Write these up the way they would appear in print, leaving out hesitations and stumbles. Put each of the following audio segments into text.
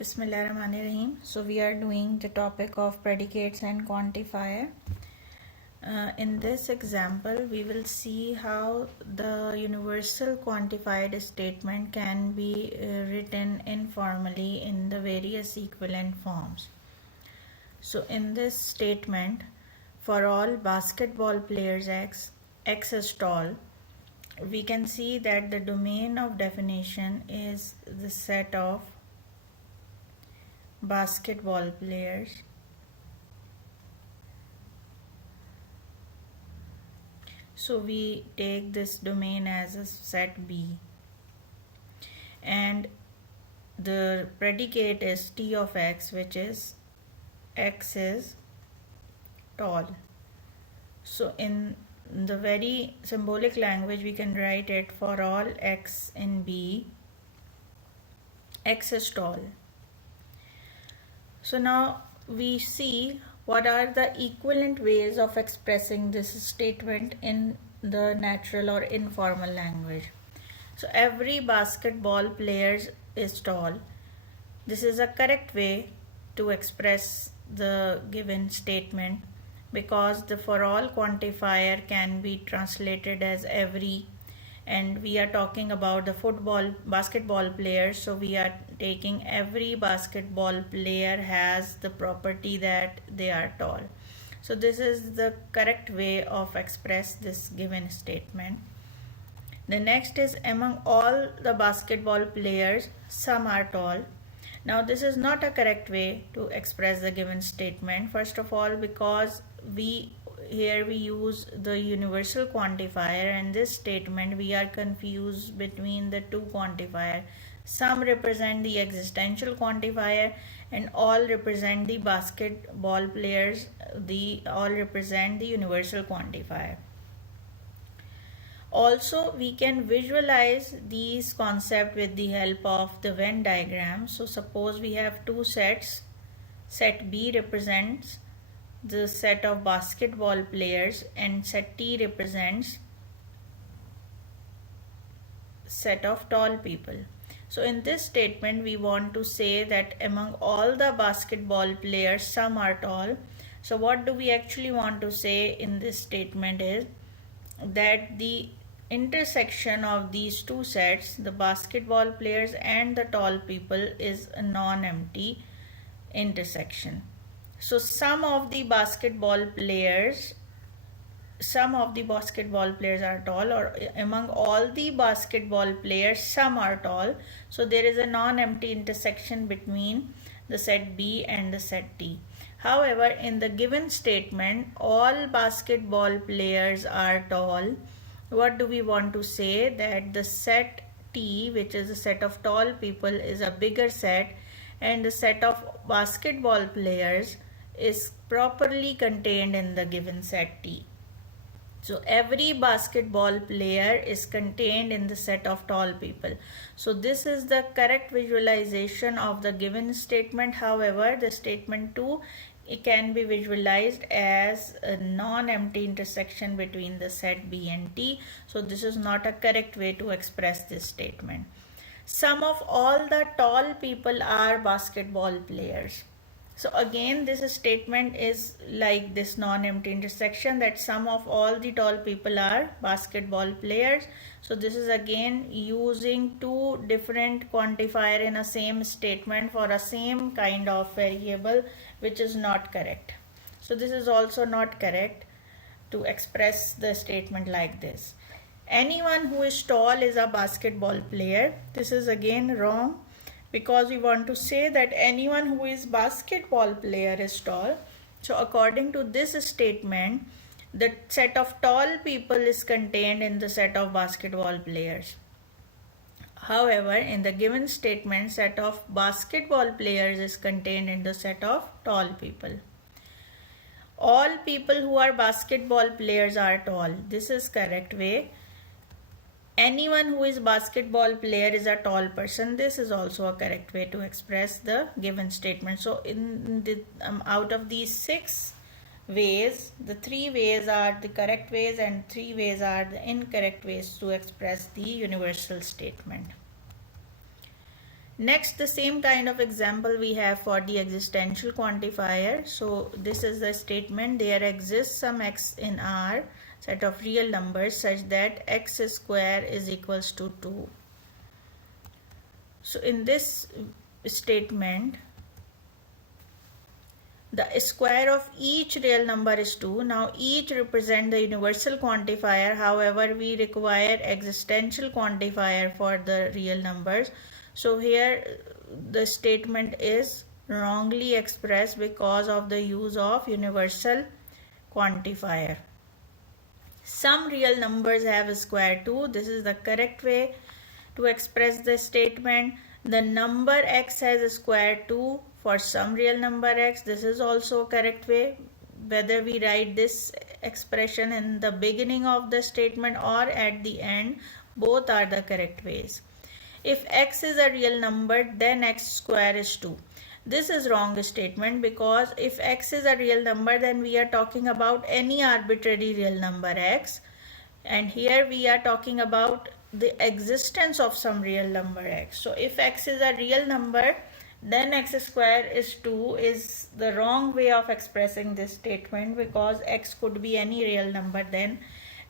Bismillahirrahmanirrahim. So we are doing the topic of predicates and quantifier. In this example, we will see how the universal quantified statement can be written informally in the various equivalent forms. So in this statement, for all basketball players X is tall, we can see that the domain of definition is the set of basketball players so we take this domain as a set B, and the predicate is T of X, which is X is tall. So in the very symbolic language, we can write it for all X in B, X is tall. So now we see what are the equivalent ways of expressing this statement in the natural or informal language. So every basketball player is tall. This is a correct way to express the given statement because the for all quantifier can be translated as every, and we are talking about the basketball players, so we are taking every basketball player has the property that they are tall. So this is the correct way of express this given statement. The next is among all the basketball players some are tall. Now this is not a correct way to express the given statement, first of all because we use the universal quantifier, and this statement we are confused between the two quantifiers. Some represent the existential quantifier and all represent the basketball players, all represent the universal quantifier. Also, we can visualize these concepts with the help of the Venn diagram. So suppose we have two sets. Set B represents the set of basketball players and set T represents set of tall people. So in this statement we want to say that among all the basketball players some are tall. So what do we actually want to say in this statement is that the intersection of these two sets, the basketball players and the tall people, is a non-empty intersection. So some of the basketball players are tall, or among all the basketball players some are tall. So there is a non-empty intersection between the set B and the set T. However, in the given statement, all basketball players are tall. What do we want to say? That the set T, which is a set of tall people, is a bigger set, and the set of basketball players is properly contained in the given set T. So every basketball player is contained in the set of tall people. So this is the correct visualization of the given statement. However, the statement 2, it can be visualized as a non-empty intersection between the set B and T. So this is not a correct way to express this statement. Some of all the tall people are basketball players. So again, this statement is like this non-empty intersection, that some of all the tall people are basketball players. So this is again using two different quantifier in a same statement for a same kind of variable, which is not correct. So this is also not correct to express the statement like this. Anyone who is tall is a basketball player. This is again wrong, because we want to say that anyone who is basketball player is tall. So according to this statement, the set of tall people is contained in the set of basketball players. However, in the given statement, set of basketball players is contained in the set of tall people. All people who are basketball players are tall. This is correct way. Anyone who is basketball player is a tall person. This is also a correct way to express the given statement. So in the out of these 6 ways, the 3 ways are the correct ways and 3 ways are the incorrect ways to express the universal statement. Next, the same kind of example we have for the existential quantifier. So this is the statement: there exists some x in R set of real numbers such that x square is equals to 2. So in this statement, the square of each real number is 2. Now each represent the universal quantifier. However, we require existential quantifier for the real numbers. So here the statement is wrongly expressed because of the use of universal quantifier. Some real numbers have a square too. This is the correct way to express the statement. The number x has a square too for some real number x. This is also a correct way. Whether we write this expression in the beginning of the statement or at the end, both are the correct ways. If x is a real number, then x square is 2. This is wrong statement because if x is a real number, then we are talking about any arbitrary real number x, and here we are talking about the existence of some real number x. So if x is a real number, then x square is 2 is the wrong way of expressing this statement because x could be any real number then,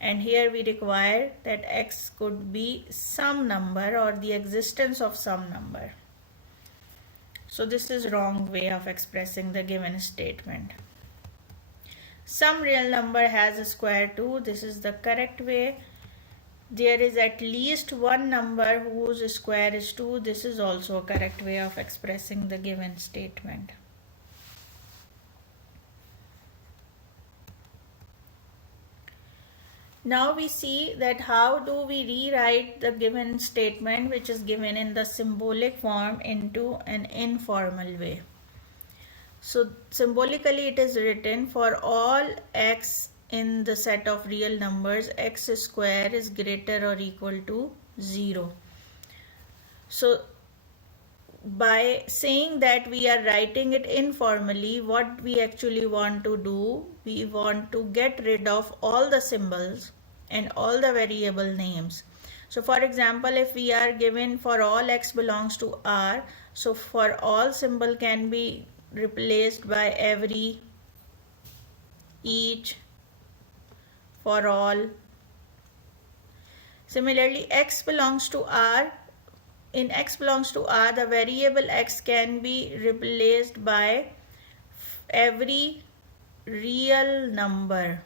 and here we require that x could be some number or the existence of some number. So this is wrong way of expressing the given statement. Some real number has a square too. This is the correct way. There is at least one number whose square is 2. This is also a correct way of expressing the given statement. Now we see that how do we rewrite the given statement which is given in the symbolic form into an informal way. So symbolically it is written: for all x in the set of real numbers, x square is greater or equal to 0. So by saying that we are writing it informally, what we actually want to do, we want to get rid of all the symbols and all the variable names. So for example, if we are given for all x belongs to R, so for all symbol can be replaced by every, each, for all. Similarly, x belongs to R. In x belongs to R, the variable x can be replaced by every real number.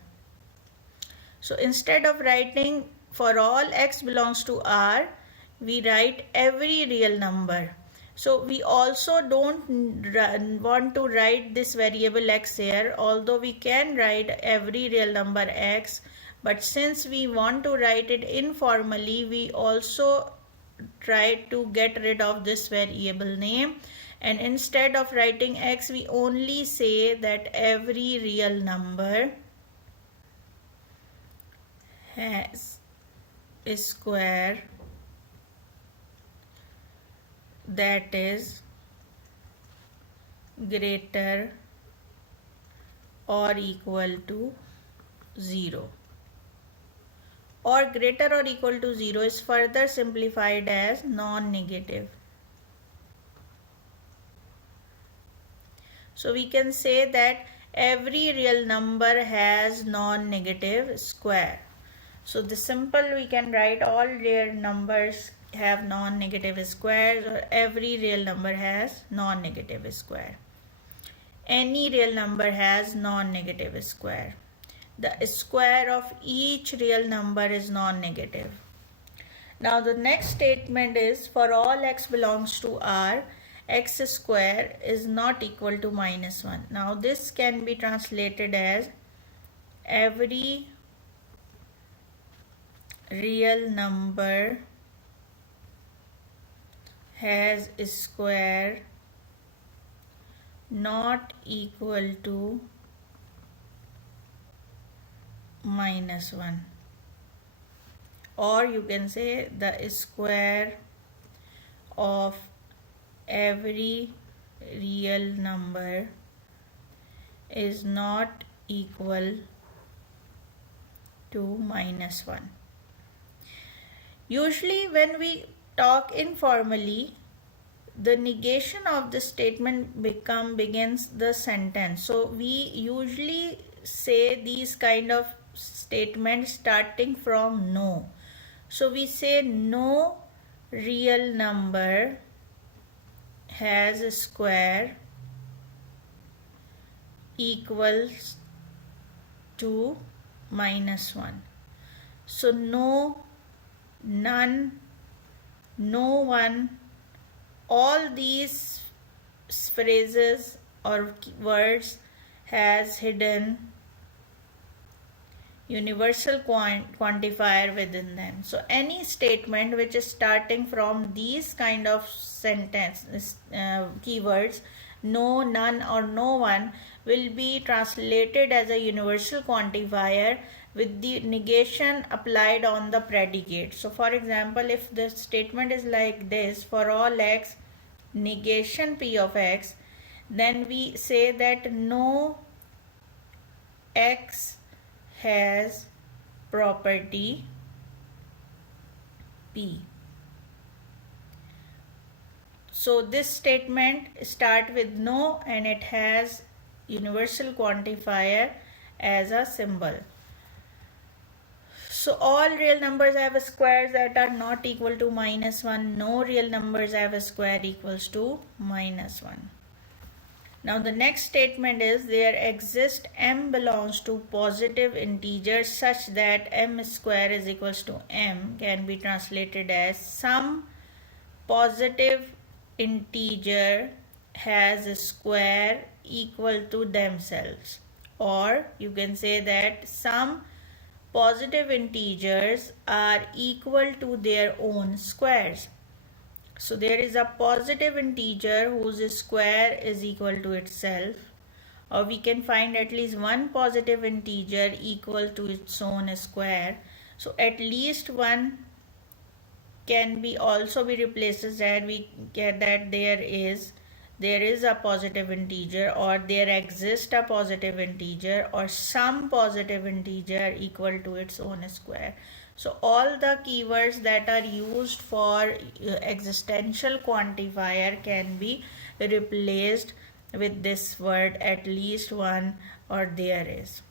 So instead of writing for all x belongs to R, we write every real number. So we also don't want to write this variable x here, although we can write every real number x, but since we want to write it informally, we also try to get rid of this variable name, and instead of writing x, we only say that every real number has a square that is greater or equal to 0. Or greater or equal to 0 is further simplified as non-negative. So we can say that every real number has non-negative square. So the simple we can write all real numbers have non-negative squares, or every real number has non-negative square. Any real number has non-negative square. The square of each real number is non-negative. Now the next statement is: for all x belongs to R, x square is not equal to -1. Now this can be translated as every real number has a square not equal to -1, or you can say the square of every real number is not equal to -1. Usually when we talk informally, the negation of the statement begins the sentence. So we usually say these kind of statements starting from no. So we say no real number has a square equals to -1. So no, none, no one, all these phrases or words has hidden universal quantifier within them. So any statement which is starting from these kind of sentence keywords, no, none or no one, will be translated as a universal quantifier with the negation applied on the predicate. So for example, if the statement is like this, for all x negation p of x, then we say that no x has property p. So this statement start with no and it has universal quantifier as a symbol. So all real numbers have squares that are not equal to -1. No real numbers have a square equals to -1. Now the next statement is there exists m belongs to positive integers such that m square is equals to m can be translated as some positive integer has a square equal to themselves, or you can say that some positive integers are equal to their own squares. So there is a positive integer whose square is equal to itself, or we can find at least one positive integer equal to its own square. So at least one can be also be replaced as that we get that there is a positive integer, or there exists a positive integer, or some positive integer equal to its own square. So all the keywords that are used for existential quantifier can be replaced with this word at least one or there is.